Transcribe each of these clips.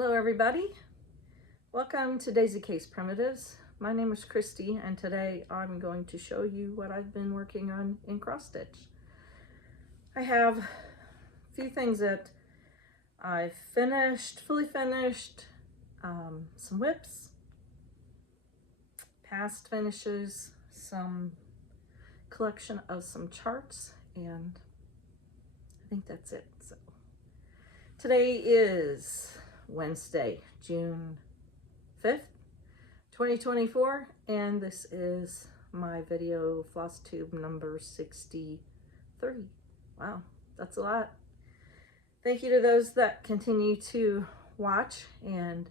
Hello everybody, welcome to Daisy Case Primitives. My name is Christy and today I'm going to show you what I've been working on in cross stitch. I have a few things that I've fully finished, some whips, past finishes, some collection of some charts, and I think that's it. So today is Wednesday, June 5th, 2024, and this is my video Flosstube number 63. Wow, that's a lot. Thank you to those that continue to watch and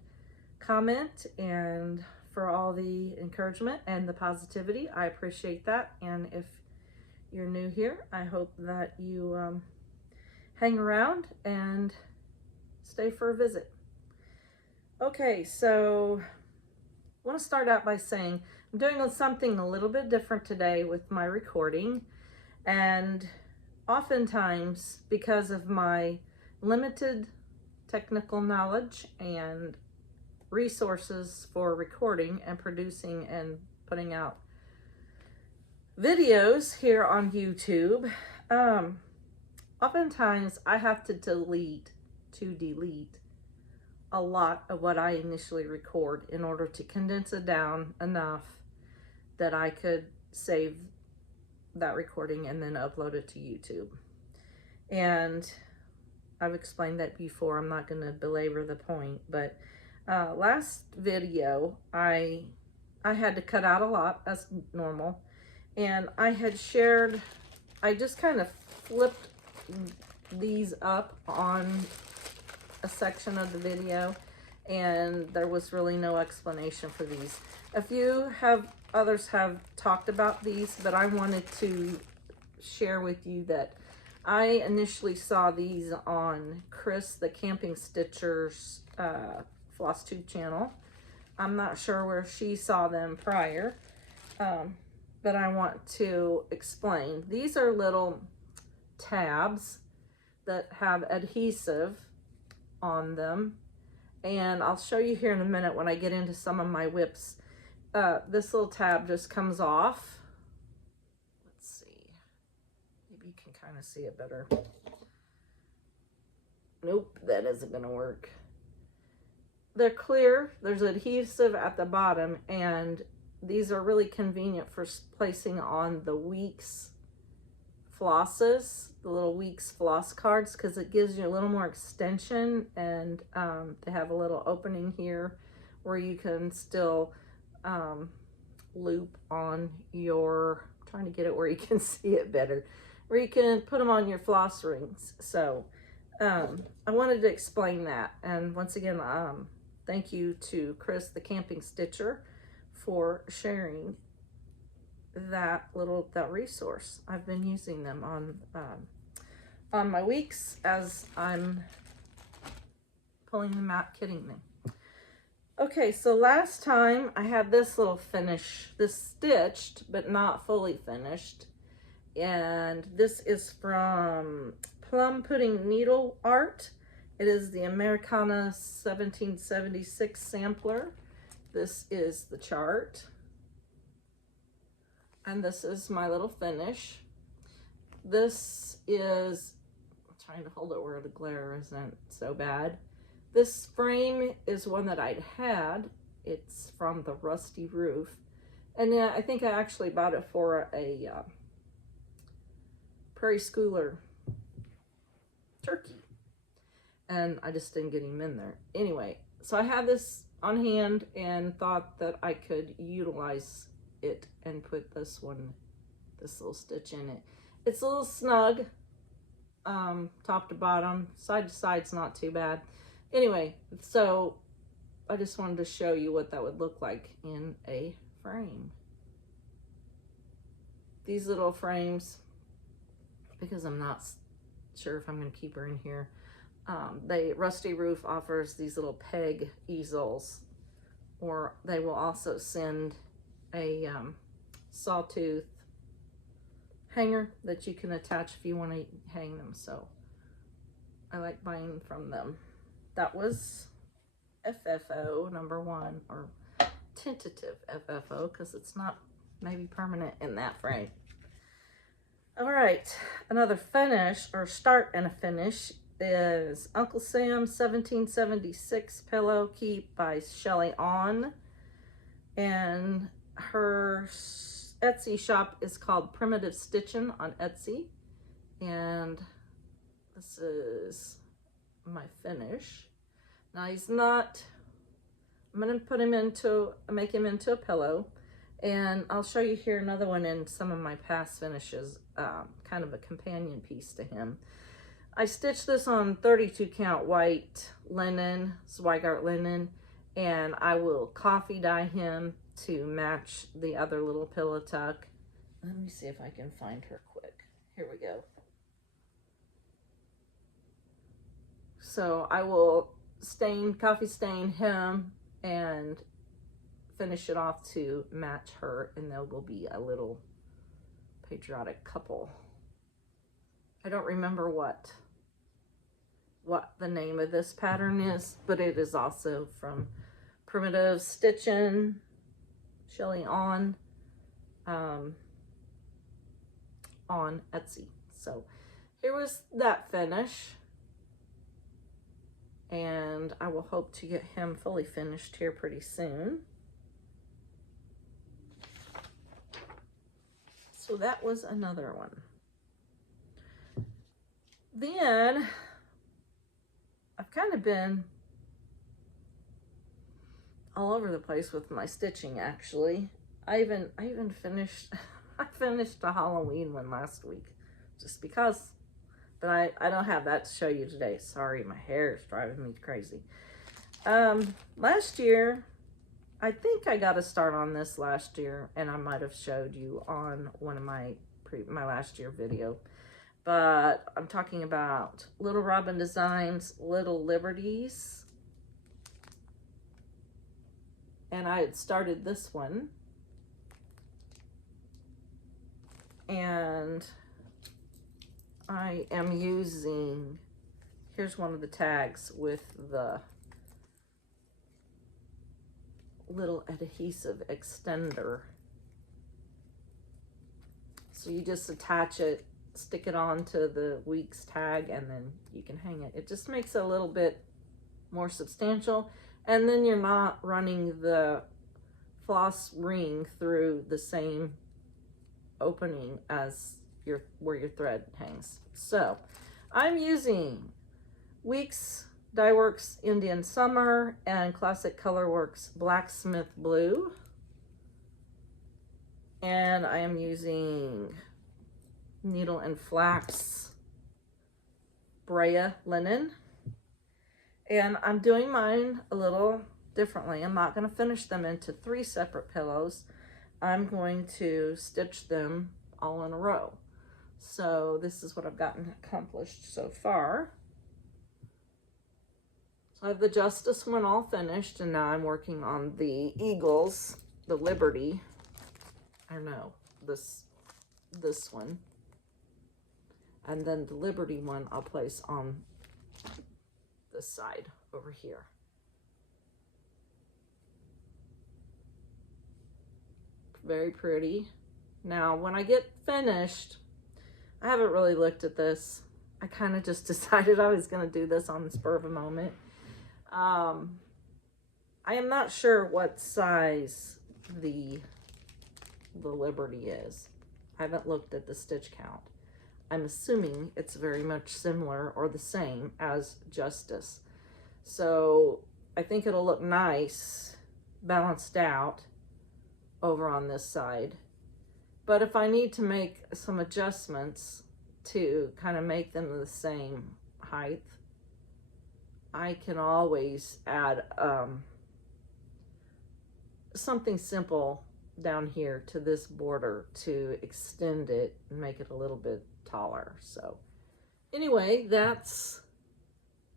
comment and for all the encouragement and the positivity. I appreciate that. And if you're new here, I hope that you hang around and stay for a visit. Okay, so I want to start out by saying I'm doing something a little bit different today with my recording, and oftentimes because of my limited technical knowledge and resources for recording and producing and putting out videos here on YouTube, oftentimes I have to delete a lot of what I initially record in order to condense it down enough that I could save that recording and then upload it to YouTube. And I've explained that before, I'm not going to belabor the point, but last video I had to cut out a lot as normal, and I had shared, I just kind of flipped these up on a section of the video, and there was really no explanation for these. Others have talked about these, but I wanted to share with you that I initially saw these on Chris the Camping Stitcher's Flosstube channel. I'm not sure where she saw them prior, but I want to explain. These are little tabs that have adhesive on them, and I'll show you here in a minute when I get into some of my whips. This little tab just comes off. Let's see, maybe you can kind of see it better. Nope, that isn't gonna work. They're clear, there's adhesive at the bottom, and these are really convenient for placing on the Weeks flosses, the little Weeks floss cards, because it gives you a little more extension, and they have a little opening here where you can still loop on your, I'm trying to get it where you can see it better, where you can put them on your floss rings. So I wanted to explain that, and once again, thank you to Chris the Camping Stitcher for sharing that resource. I've been using them on my Weeks as I'm pulling them out, kitting them. Okay, so last time I had this little finish, this stitched but not fully finished, and this is from Plum Pudding Needle Art. It is the Americana 1776 sampler. This is the chart, and this is my little finish. This is, I'm trying to hold it where the glare isn't so bad. This frame is one that I'd had. It's from the Rusty Roof, and I think I actually bought it for a Prairie Schooler turkey, and I just didn't get him in there. Anyway, so I had this on hand and thought that I could utilize it and put this little stitch in it. It's a little snug, top to bottom, side to side's not too bad. Anyway, so I just wanted to show you what that would look like in a frame. These little frames, because I'm not sure if I'm going to keep her in here, Rusty Roof offers these little peg easels, or they will also send a sawtooth hanger that you can attach if you want to hang them. So I like buying from them. That was FFO #1, or tentative FFO, because it's not maybe permanent in that frame. All right, another finish, or start and a finish, is Uncle Sam's 1776 Pillow Keep by Shelly On. And her Etsy shop is called Primitive Stitching on Etsy. And this is my finish. Now he's not, I'm gonna put him into, make him into a pillow. And I'll show you here another one in some of my past finishes, kind of a companion piece to him. I stitched this on 32 count white linen, Zweigart linen, and I will coffee dye him to match the other little pillow tuck. Let me see if I can find her quick. Here we go. So I will coffee stain him and finish it off to match her, and there will be a little patriotic couple. I don't remember what the name of this pattern is, but it is also from Primitive Stitching, Shelly On Etsy. So here was that finish, and I will hope to get him fully finished here pretty soon. So that was another one. Then I've kind of been all over the place with my stitching, actually. I even finished I finished a Halloween one last week, just because, but I don't have that to show you today. Sorry, my hair is driving me crazy. Last year, I think I got a start on this last year, and I might have showed you on one of my last year video. But I'm talking about Little Robin Designs Little Liberties. And I had started this one. And I am using, here's one of the tags with the little adhesive extender. So you just attach it, stick it onto the week's tag, and then you can hang it. It just makes it a little bit more substantial, and then you're not running the floss ring through the same opening as where your thread hangs. So I'm using Weeks Dye Works Indian Summer and Classic Colorworks Blacksmith Blue, and I am using Needle and Flax Brea linen, and I'm doing mine a little differently. I'm not going to finish them into 3 separate pillows. I'm going to stitch them all in a row. So this is what I've gotten accomplished so far. So I have the Justice one all finished, and now I'm working on the Eagles, the Liberty. I don't know, this one. And then the Liberty one I'll place on this side over here. Very pretty. Now, when I get finished, I haven't really looked at this. I kind of just decided I was going to do this on the spur of a moment. I am not sure what size the Liberty is. I haven't looked at the stitch count. I'm assuming it's very much similar or the same as Justice. So I think it'll look nice, balanced out over on this side. But if I need to make some adjustments to kind of make them the same height, I can always add something simple down here to this border to extend it and make it a little bit taller. So anyway, that's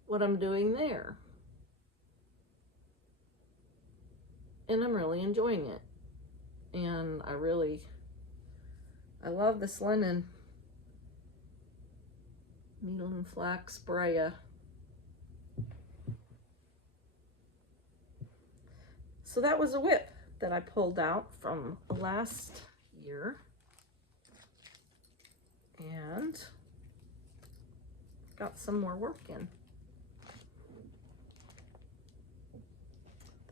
what I'm doing there. And I'm really enjoying it. And I love this linen. Needle and Flax Brea. So that was a whip that I pulled out from last year. And got some more work in.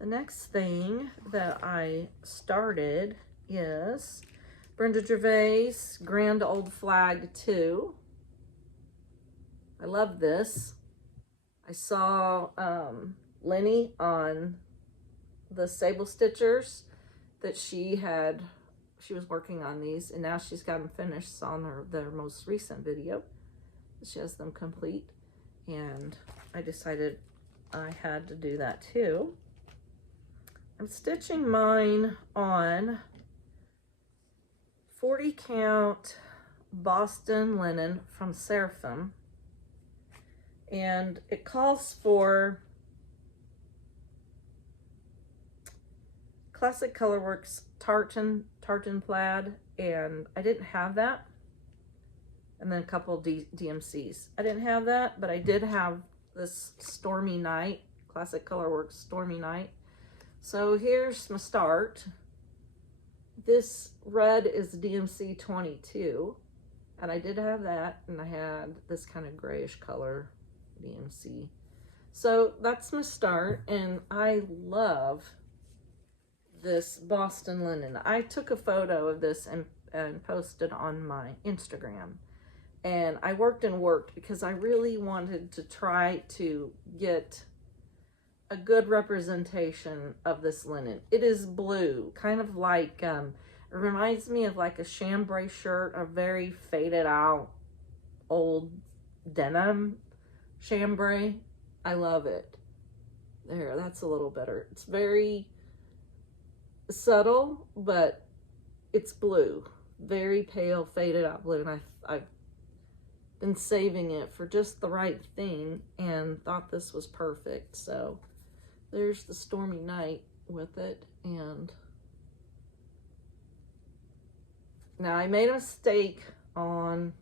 The next thing that I started is Brenda Gervais Grand Old Flag 2. I love this. I saw Lenny on the Sable Stitchers that she was working on these, and now she's got them finished on their most recent video. She has them complete, and I decided I had to do that too. I'm stitching mine on 40 count Boston linen from Seraphim, and it calls for Classic Colorworks tartan plaid, and I didn't have that. And then a couple of DMCs. I didn't have that, but I did have this Stormy Night, Classic Colorworks Stormy Night. So here's my start. This red is DMC 22, and I did have that, and I had this kind of grayish color DMC. So that's my start, and I love this Boston linen. I took a photo of this and posted on my Instagram. And I worked and worked because I really wanted to try to get a good representation of this linen. It is blue, kind of like, it reminds me of like a chambray shirt, a very faded out old denim chambray. I love it. There, that's a little better. It's very subtle, but it's blue. Very pale, faded out blue, and I've been saving it for just the right thing and thought this was perfect. So there's the Stormy Night with it. And now I made a mistake on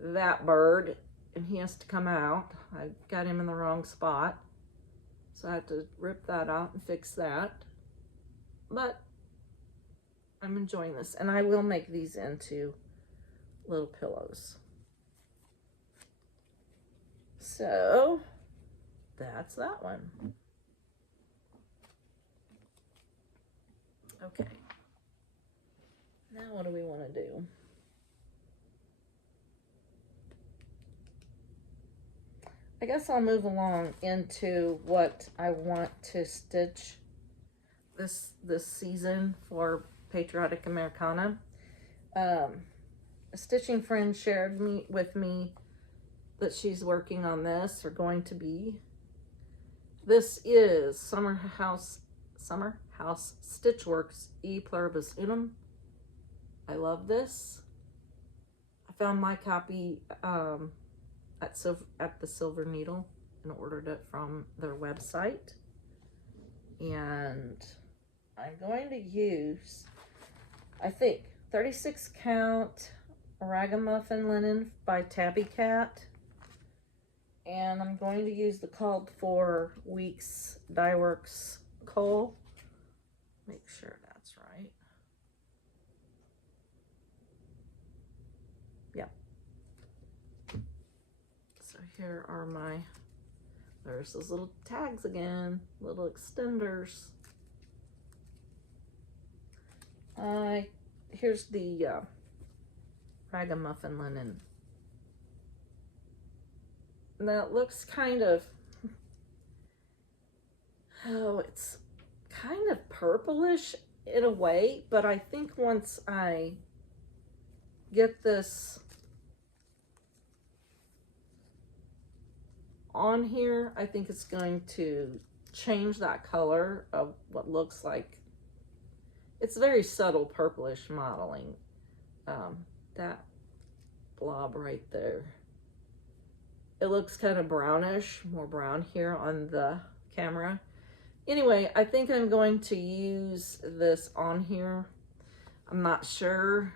that bird, and he has to come out. I got him in the wrong spot, so I had to rip that out and fix that. But I'm enjoying this, and I will make these into little pillows. So that's that one. Okay, now what do we want to do? I guess I'll move along into what I want to stitch this season for Patriotic Americana. A stitching friend shared with me that she's working on this, or going to be. This is Summer House Stitchworks E Pluribus Unum. I love this. I found my copy at the Silver Needle and ordered it from their website. And I'm going to use, I think, 36 count Ragamuffin linen by Tabby Cat, and I'm going to use the called for Weeks Dye Works Coal. Make sure that's right. Yep. So here are there's those little tags again, little extenders. Here's the Ragamuffin linen. Now it looks kind of, it's kind of purplish in a way, but I think once I get this on here, I think it's going to change that color of what looks like. It's very subtle purplish modeling. That blob right there. It looks kind of brownish, more brown here on the camera. Anyway, I think I'm going to use this on here. I'm not sure.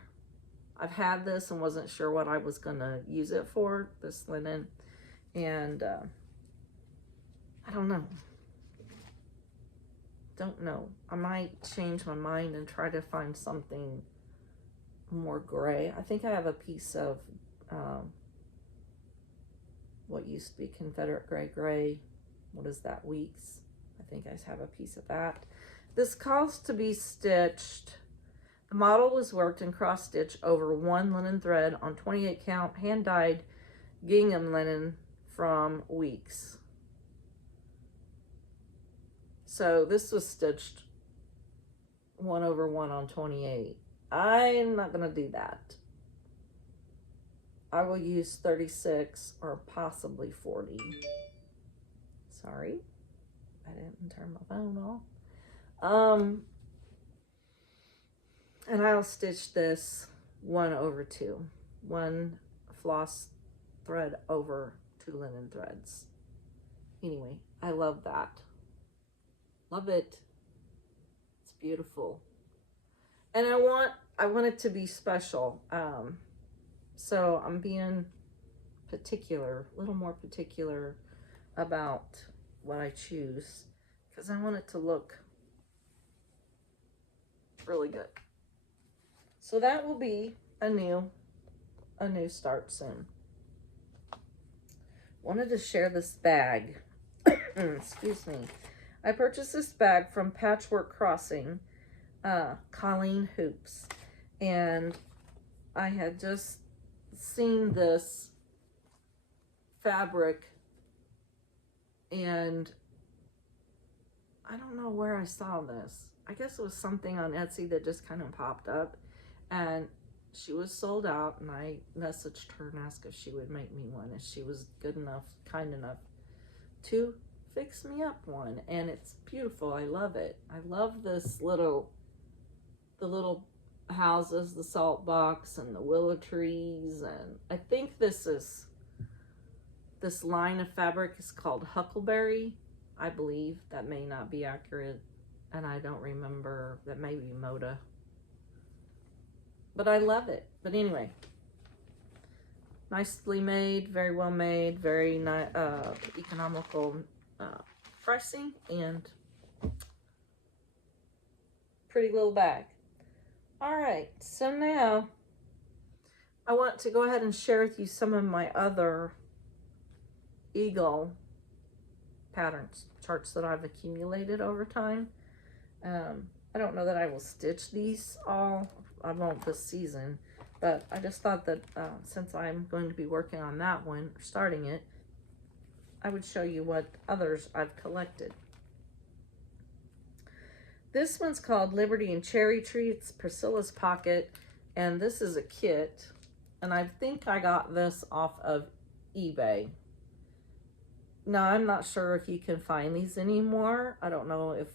I've had this and wasn't sure what I was gonna use it for, this linen. And I don't know. don't know. I might change my mind and try to find something more gray. I think I have a piece of what used to be Confederate gray. What is that, Weeks? I think I have a piece of that. This calls to be stitched. The model was worked and cross-stitched over 1 linen thread on 28 count hand-dyed gingham linen from Weeks. So this was stitched 1/1 on 28. I'm not going to do that. I will use 36 or possibly 40. Sorry, I didn't turn my phone off. And I'll stitch this 1/2. 1 floss thread over 2 linen threads. Anyway, I love that. Love it. It's beautiful. And I want it to be special. So I'm being particular, a little more particular about what I choose, because I want it to look really good. So that will be a new start soon. Wanted to share this bag. Excuse me. I purchased this bag from Patchwork Crossing, Colleen Hoops, and I had just seen this fabric, and I don't know where I saw this. I guess it was something on Etsy that just kind of popped up, and she was sold out, and I messaged her and asked if she would make me one, and she was good enough, kind enough to fix me up one, and it's beautiful. I love it. I love this the little houses, the salt box, and the willow trees, and I think this line of fabric is called Huckleberry. I believe that may not be accurate, and I don't remember. That may be Moda, but I love it. But anyway, nicely made, very well made, very economical pricing, and pretty little bag. All right, so now I want to go ahead and share with you some of my other eagle patterns, charts that I've accumulated over time. I don't know that I will stitch these all. I won't this season, but I just thought that since I'm going to be working on that one, starting it, I would show you what others I've collected. This one's called Liberty and Cherry Tree. It's Priscilla's Pocket, and this is a kit, and I think I got this off of eBay. Now, I'm not sure if you can find these anymore. I don't know if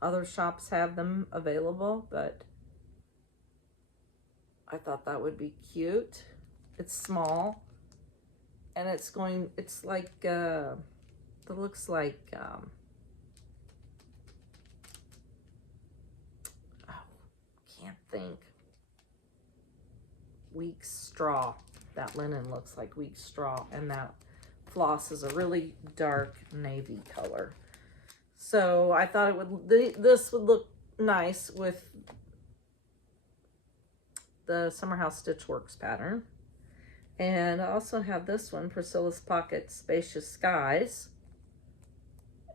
other shops have them available, but I thought that would be cute. It's small, and it's like, it looks like, can't think. Weeks straw. That linen looks like Weeks straw, and that floss is a really dark navy color. So I thought this would look nice with the Summer House Stitchworks pattern. And I also have this one, Priscilla's Pocket Spacious Skies,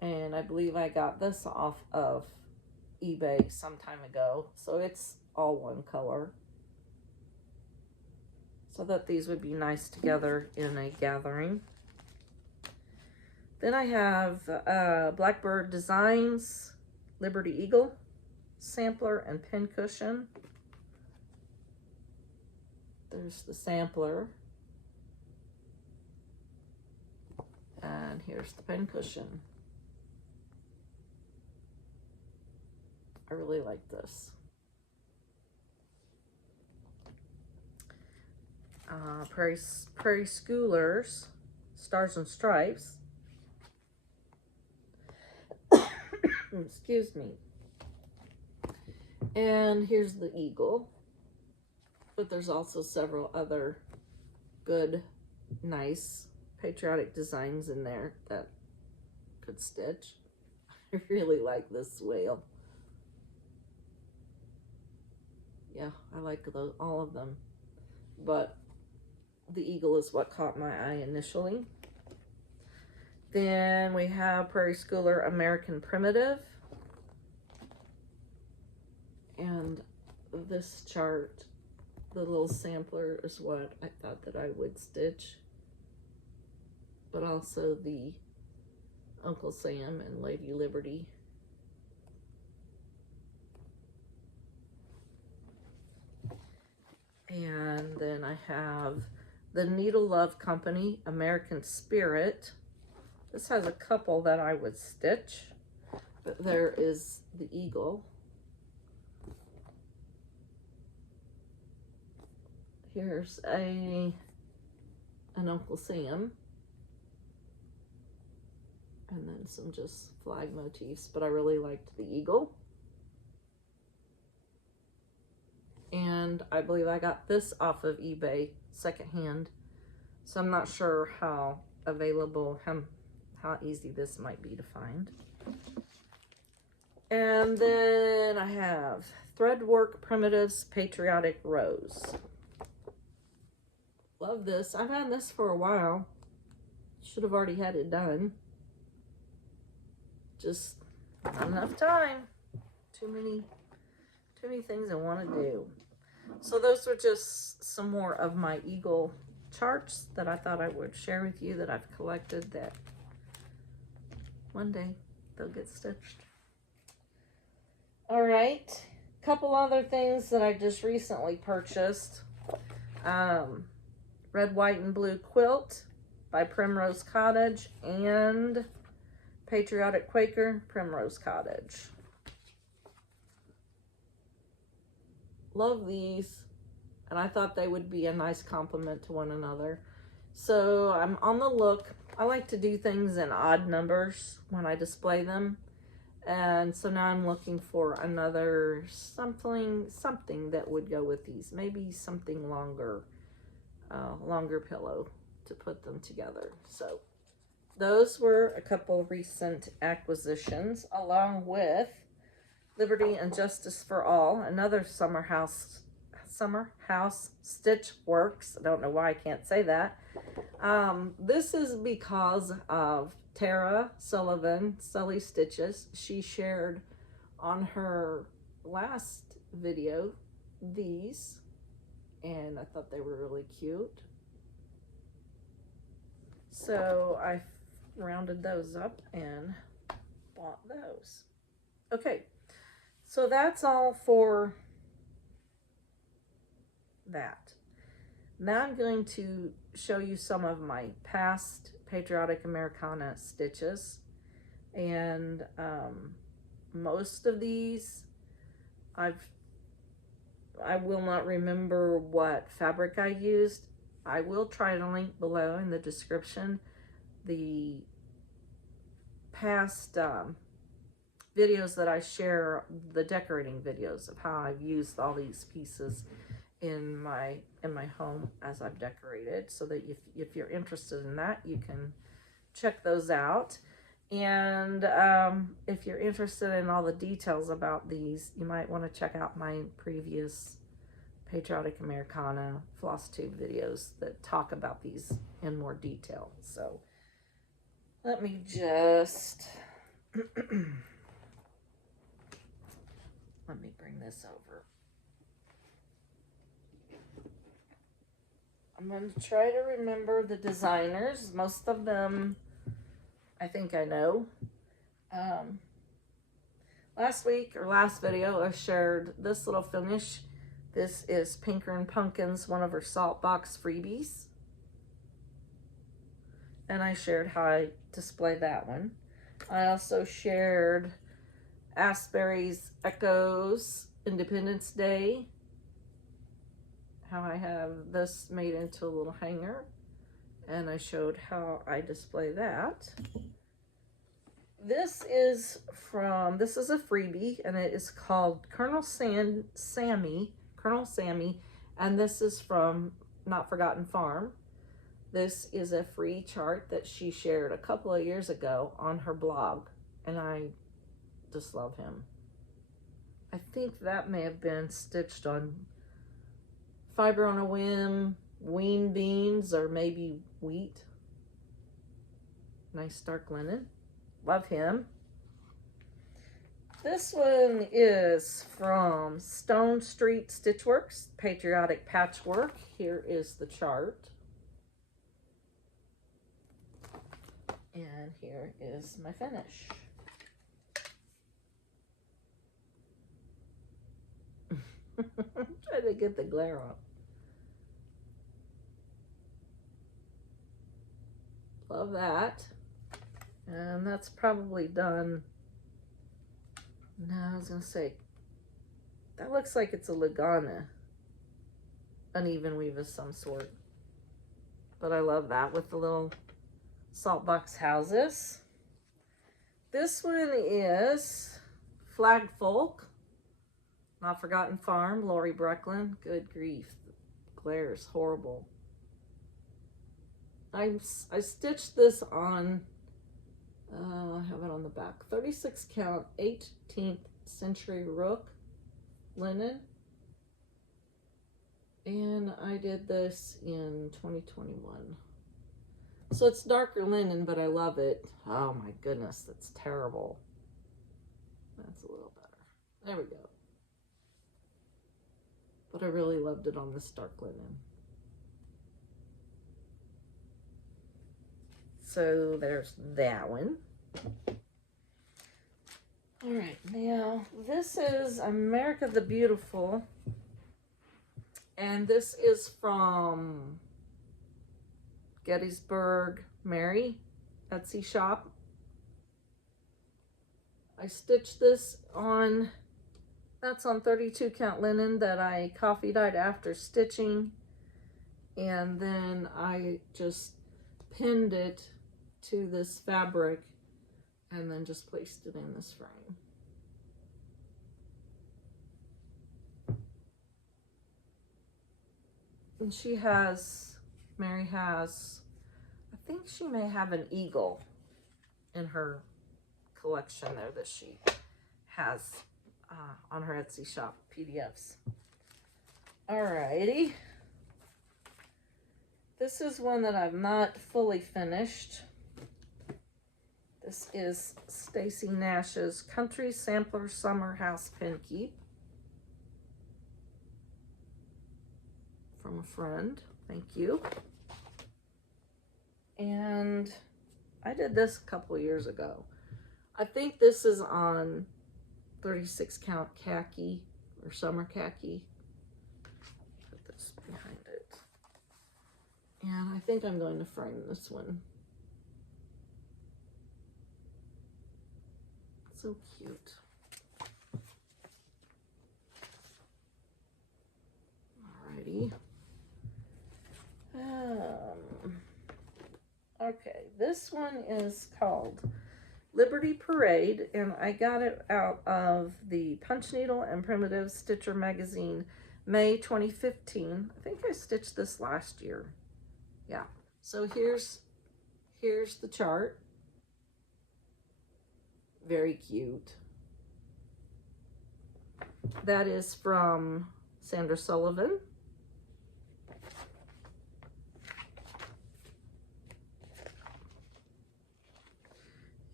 and I believe I got this off of eBay some time ago, so it's all one color, so that these would be nice together in a gathering. Then I have Blackbird Designs Liberty Eagle sampler and pin cushion. There's the sampler, and here's the pin cushion. I really like this. Prairie Schoolers, Stars and Stripes. Excuse me. And here's the eagle. But there's also several other good, nice, patriotic designs in there that could stitch. I really like this whale. Yeah, I like all of them, but the eagle is what caught my eye initially. Then we have Prairie Schooler American Primitive. And this chart, the little sampler, is what I thought that I would stitch. But also the Uncle Sam and Lady Liberty. And then I have the Needle Love Company American Spirit. This has a couple that I would stitch, but there is the eagle. Here's an Uncle Sam. And then some just flag motifs, but I really liked the eagle. And I believe I got this off of eBay secondhand, so I'm not sure how available, how easy this might be to find. And then I have Threadwork Primitives Patriotic Rose. Love this. I've had this for a while. Should have already had it done. Just not enough time. Too many things I want to do. So those were just some more of my eagle charts that I thought I would share with you, that I've collected, that one day they'll get stitched. All right, couple other things that I just recently purchased. Red, White, and Blue Quilt by Primrose Cottage and Patriotic Quaker Primrose Cottage. Love these, and I thought they would be a nice complement to one another. So I'm on the look. I like to do things in odd numbers when I display them. And so now I'm looking for another something that would go with these. Maybe something longer pillow to put them together. So those were a couple of recent acquisitions, along with Liberty and Justice for All, another summer house stitch works. I don't know why I can't say that. This is because of Tara Sullivan, Sully Stitches. She shared on her last video these, and I thought they were really cute. So I rounded those up and bought those. Okay, so that's all for that. Now I'm going to show you some of my past Patriotic Americana stitches, and most of these I will not remember what fabric I used. I will try to link below in the description the past videos that I share, the decorating videos of how I've used all these pieces in my home as I've decorated, so that if you're interested in that, you can check those out. And if you're interested in all the details about these, you might want to check out my previous Patriotic Americana Flosstube videos that talk about these in more detail. So let me just let me bring this over. I'm going to try to remember the designers. Most of them I think I know. Last week, or last video, I shared this little finish. This is Pinker and Pumpkin's, one of her salt box freebies. And I shared how I display that one. I also shared Asbury's Echoes Independence Day, how I have this made into a little hanger, and I showed how I display that. This is a freebie, and it is called Colonel Sammy, and this is from Not Forgotten Farm. This is a free chart that she shared a couple of years ago on her blog, and I just love him. I think that may have been stitched on Fiber on a Whim, Ween Beans, or maybe wheat. Nice dark linen. Love him. This one is from Stone Street Stitchworks, Patriotic Patchwork. Here is the chart. And here is my finish. Try to get the glare on. Love that. And that's probably done. No, I was going to say, that looks like it's a Lagana. Uneven weave of some sort. But I love that with the little salt box houses. This one is Flag Folk, Not Forgotten Farm, Lori Brecklin. Good grief, the glare is horrible. I stitched this on, I have it on the back, 36 count, 18th century rook linen. And I did this in 2021. So it's darker linen, but I love it. Oh my goodness, that's terrible. That's a little better. There we go. But I really loved it on this dark linen. So there's that one. All right, now this is America the Beautiful. And this is from Gettysburg Mary Etsy shop. I stitched this on, that's on 32 count linen that I coffee dyed after stitching. And then I just pinned it to this fabric and then just placed it in this frame. And she has, Mary has, I think she may have an eagle in her collection there that she has on her Etsy shop PDFs. Alrighty. This is one that I've not fully finished. This is Stacy Nash's Country Sampler Summer House Pin Keep. From a friend, thank you. And I did this a couple years ago. I think this is on 36 count khaki or summer khaki. Put this behind it. And I think I'm going to frame this one. So cute. Alrighty. Okay, this one is called Liberty Parade, and I got it out of the Punch Needle and Primitive Stitcher magazine, May 2015. I think I stitched this last year. Yeah. So here's the chart. Very cute. That is from Sandra Sullivan.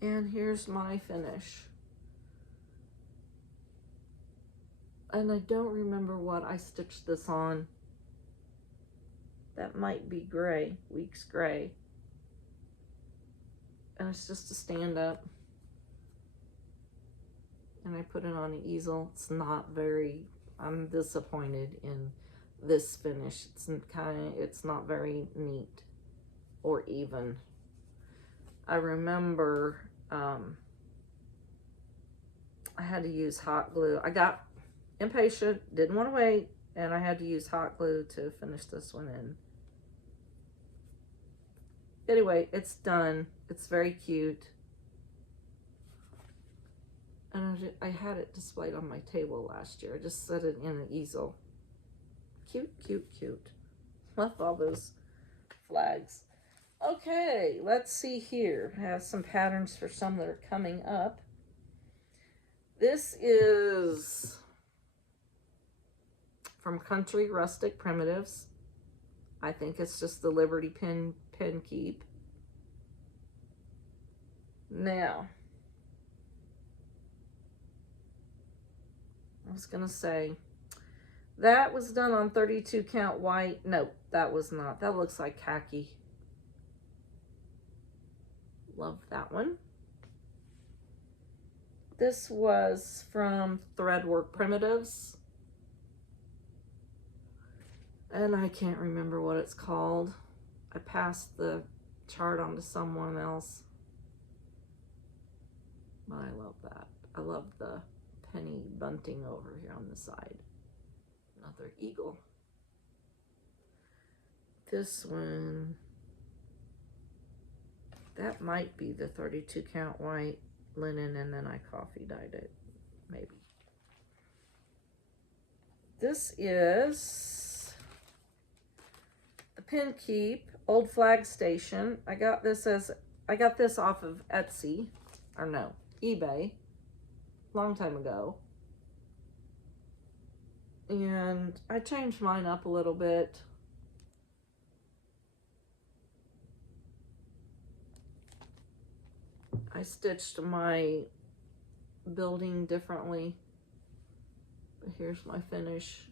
And here's my finish. And I don't remember what I stitched this on. That might be gray, Weeks Gray. And it's just a stand up. And I put it on an easel. It's not very, I'm disappointed in this finish. It's not very neat or even. I remember I had to use hot glue. I got impatient, didn't want to wait, and I had to use hot glue to finish this one in. Anyway, it's done. It's very cute. And I had it displayed on my table last year. I just set it in an easel. Cute, cute, cute. Love all those flags. Okay, let's see here. I have some patterns for some that are coming up. This is from Country Rustic Primitives. I think it's just the Liberty pin keep. Now, I was gonna say, that was done on 32 count white. No, that was not. That looks like khaki. Love that one. This was from Threadwork Primitives. And I can't remember what it's called. I passed the chart on to someone else. But I love that. I love the penny bunting over here on the side. Another eagle. This one, that might be the 32 count white linen, and then I coffee dyed it, maybe. This is the pin keep, Old Flag Station. I got this off of Etsy, or no, eBay, long time ago. And I changed mine up a little bit. I stitched my building differently. But here's my finish.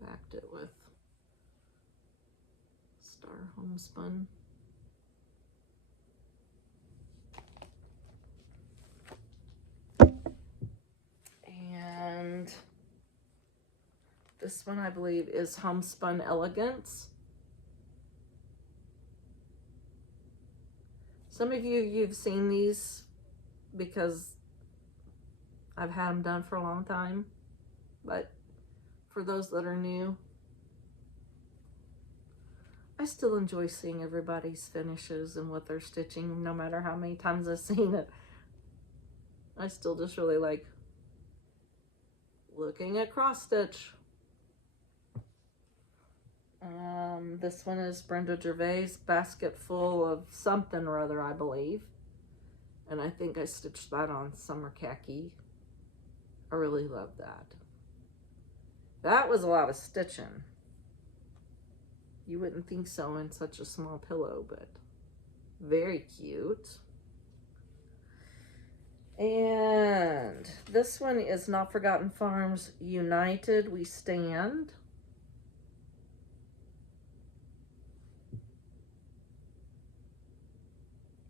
Backed it with Star Homespun. And this one, I believe, is Homespun Elegance. Some of you've seen these because I've had them done for a long time, but for those that are new, I still enjoy seeing everybody's finishes and what they're stitching, no matter how many times I've seen it. I still just really like looking at cross stitch. This one is Brenda Gervais, Basket Full of Something or Other, I believe. And I think I stitched that on Summer Khaki. I really love that. That was a lot of stitching. You wouldn't think so in such a small pillow, but very cute. And this one is Not Forgotten Farms, United We Stand.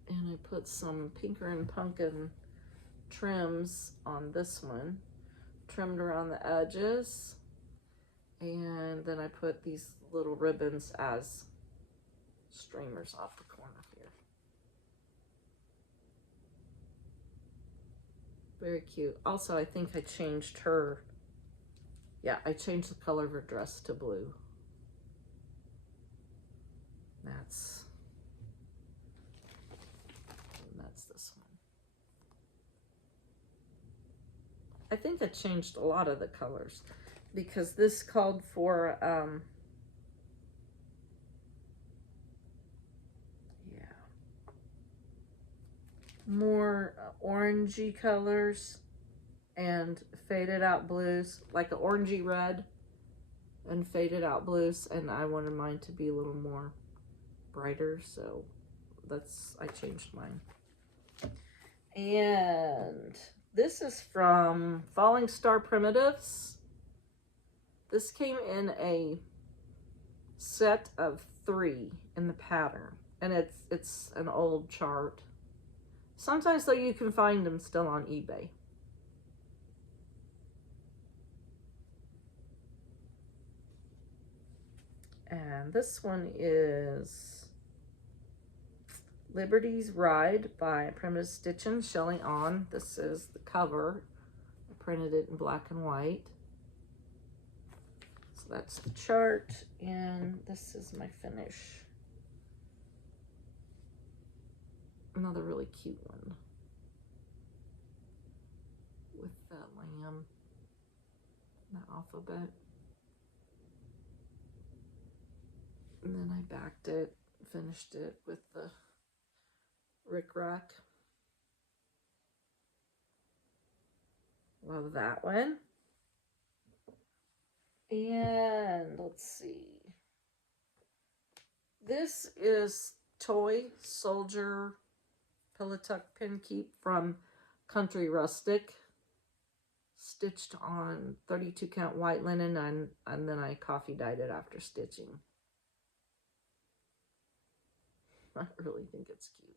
And I put some Pinker and Pumpkin trims on this one, trimmed around the edges. And then I put these little ribbons as streamers off the corner here. Very cute. Also, I think I changed her. Yeah, I changed the color of her dress to blue. That's this one. I think I changed a lot of the colors because this called for more orangey colors and faded out blues, like an orangey red and faded out blues, and I wanted mine to be a little more brighter, so I changed mine. And this is from Falling Star Primitives. This came in a set of 3 in the pattern, and it's an old chart. Sometimes though you can find them still on eBay. And this one is Liberty's Ride by Primitive Stitching, Shelley On. This is the cover. I printed it in black and white. So that's the chart, and this is my finish. Another really cute one with the lamb, the alphabet. And then I backed it, finished it with the Rick Rack. Love that one. And let's see. This is Toy Soldier Pillow Tuck Pin Keep from Country Rustic. Stitched on 32 count white linen, and then I coffee dyed it after stitching. I really think it's cute.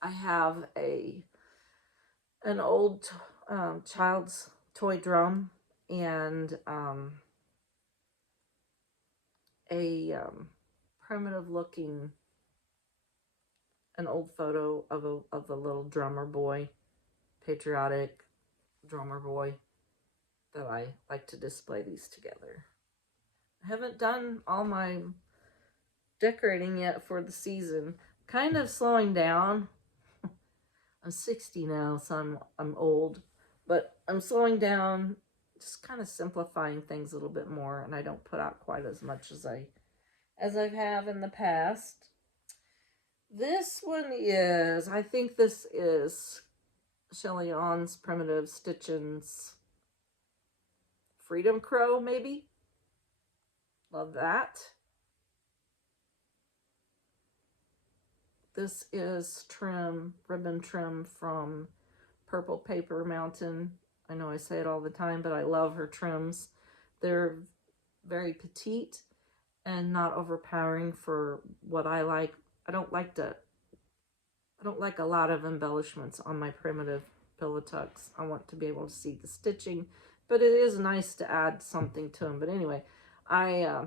I have an old child's toy drum and a primitive looking, an old photo of a little drummer boy, patriotic drummer boy, that I like to display these together. I haven't done all my decorating yet for the season. Kind of slowing down. I'm 60 now, so I'm old, but I'm slowing down, just kind of simplifying things a little bit more, and I don't put out quite as much as I have in the past. This one is, I think this is Shelly On's Primitive Stitching's Freedom Crow, maybe. Love that. This is trim, ribbon trim from Purple Paper Mountain. I know I say it all the time, but I love her trims. They're very petite and not overpowering for what I like. I don't like a lot of embellishments on my primitive pillow tucks. I want to be able to see the stitching, but it is nice to add something to them. But anyway, I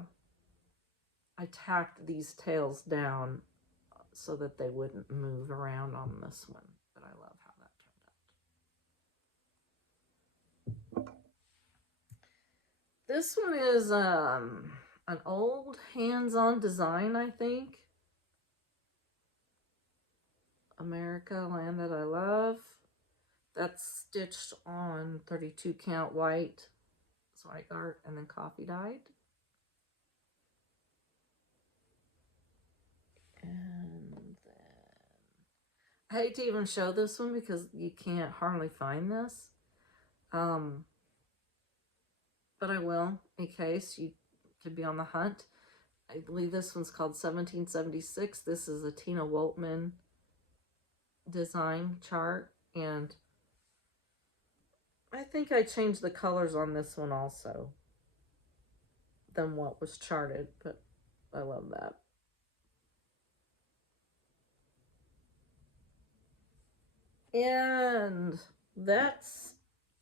tacked these tails down so that they wouldn't move around on this one. But I love how that turned out. This one is an old hands-on design, I think. America, Land That I Love. That's stitched on 32 count white Zweigart and then coffee dyed. And then I hate to even show this one because you can't hardly find this. But I will in case you could be on the hunt. I believe this one's called 1776. This is a Tina Woltman design chart, and I think I changed the colors on this one also than what was charted, but I love that. And that's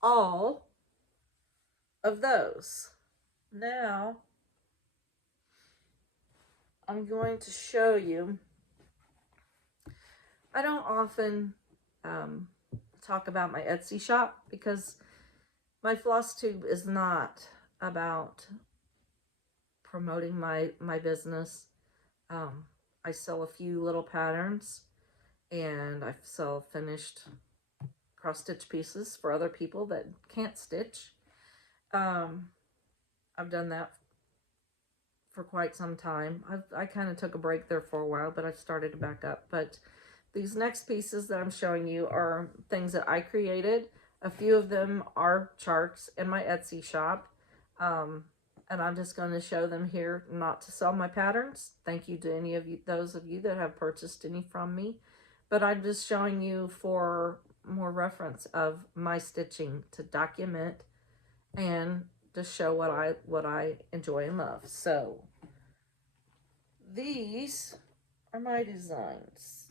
all of those. Now I'm going to show you. I don't often talk about my Etsy shop because my Flosstube is not about promoting my business. I sell a few little patterns, and I sell finished cross stitch pieces for other people that can't stitch. I've done that for quite some time. I kind of took a break there for a while, but I've started to back up. But these next pieces that I'm showing you are things that I created. A few of them are charts in my Etsy shop. And I'm just going to show them here, not to sell my patterns. Thank you to any of you, those of you that have purchased any from me. But I'm just showing you for more reference of my stitching, to document and to show what I enjoy and love. So these are my designs.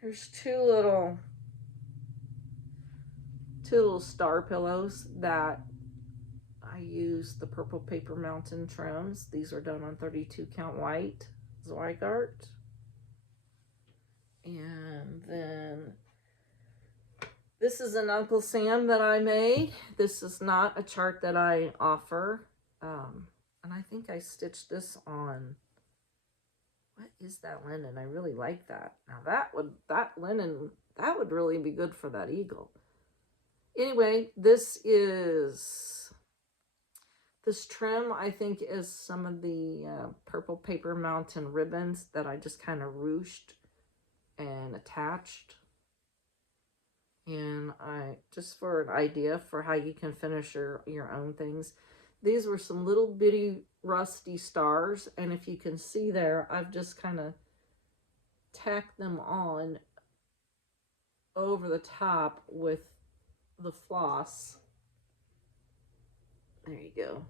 Here's two little star pillows that I use the Purple Paper Mountain trims. These are done on 32 count white Zweigart. And then this is an Uncle Sam that I made. This is not a chart that I offer. And I think I stitched this on, what is that linen? I really like that. Now that linen would really be good for that eagle. Anyway, this trim, I think, is some of the Purple Paper Mountain ribbons that I just kind of ruched and attached. And just for an idea for how you can finish your own things. These were some little bitty rusty stars, and if you can see there, I've just kind of tacked them on over the top with the floss. There you go.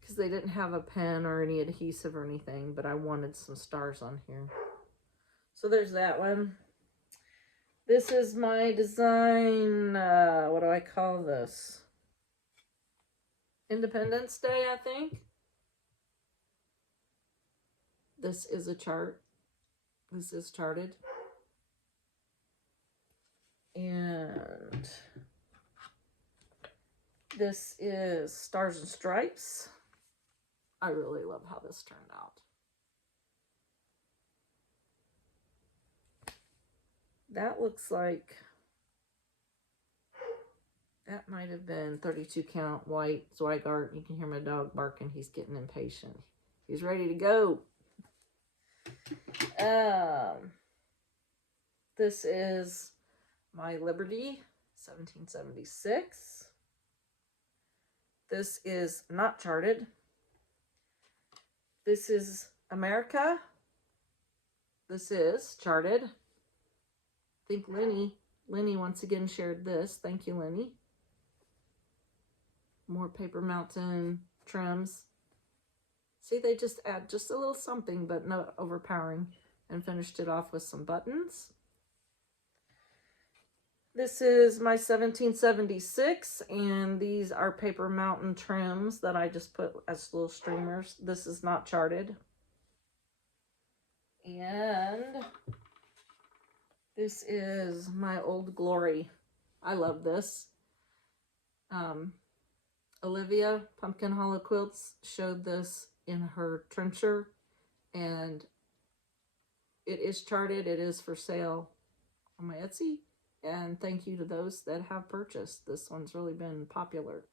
Because they didn't have a pen or any adhesive or anything, but I wanted some stars on here. So there's that one. This is my design, what do I call this? Independence Day, I think. This is a chart. This is charted. And this is Stars and Stripes. I really love how this turned out. That looks like, that might have been 32 count white Zweigart. You can hear my dog barking. He's getting impatient. He's ready to go. This is my Liberty, 1776. This is not charted. This is America. This is charted. I think Lenny once again shared this. Thank you, Lenny. More Paper Mountain trims. See, they just add just a little something, but not overpowering, and finished it off with some buttons. This is my 1776, and these are Paper Mountain trims that I just put as little streamers. This is not charted. And this is my Old Glory. I love this. Olivia, Pumpkin Hollow Quilts, showed this in her trencher, and it is charted. It is for sale on my Etsy, and thank you to those that have purchased. This one's really been popular,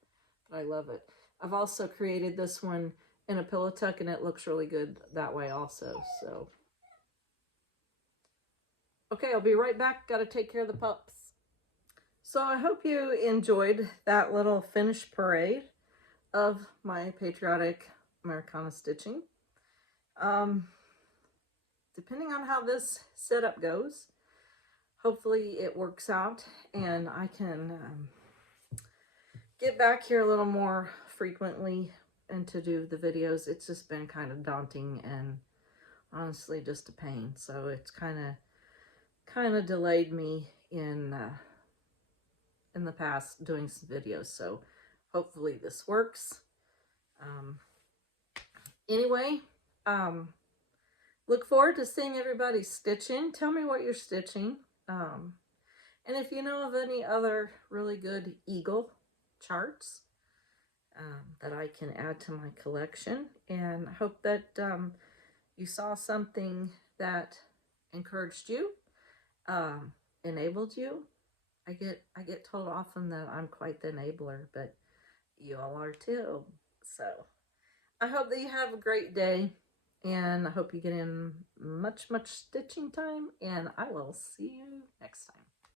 but I love it. I've also created this one in a pillow tuck, and it looks really good that way also. So okay, I'll be right back. Got to take care of the pups. So I hope you enjoyed that little finish parade of my Patriotic Americana stitching. Depending on how this setup goes, hopefully it works out and I can get back here a little more frequently and to do the videos. It's just been kind of daunting and honestly just a pain. So it's kind of delayed me in the past doing some videos. So hopefully this works. Anyway, look forward to seeing everybody stitching. Tell me what you're stitching. And if you know of any other really good eagle charts that I can add to my collection. And I hope that you saw something that encouraged you, enabled you. I get told often that I'm quite the enabler, but you all are too. So I hope that you have a great day, and I hope you get in much stitching time, and I will see you next time.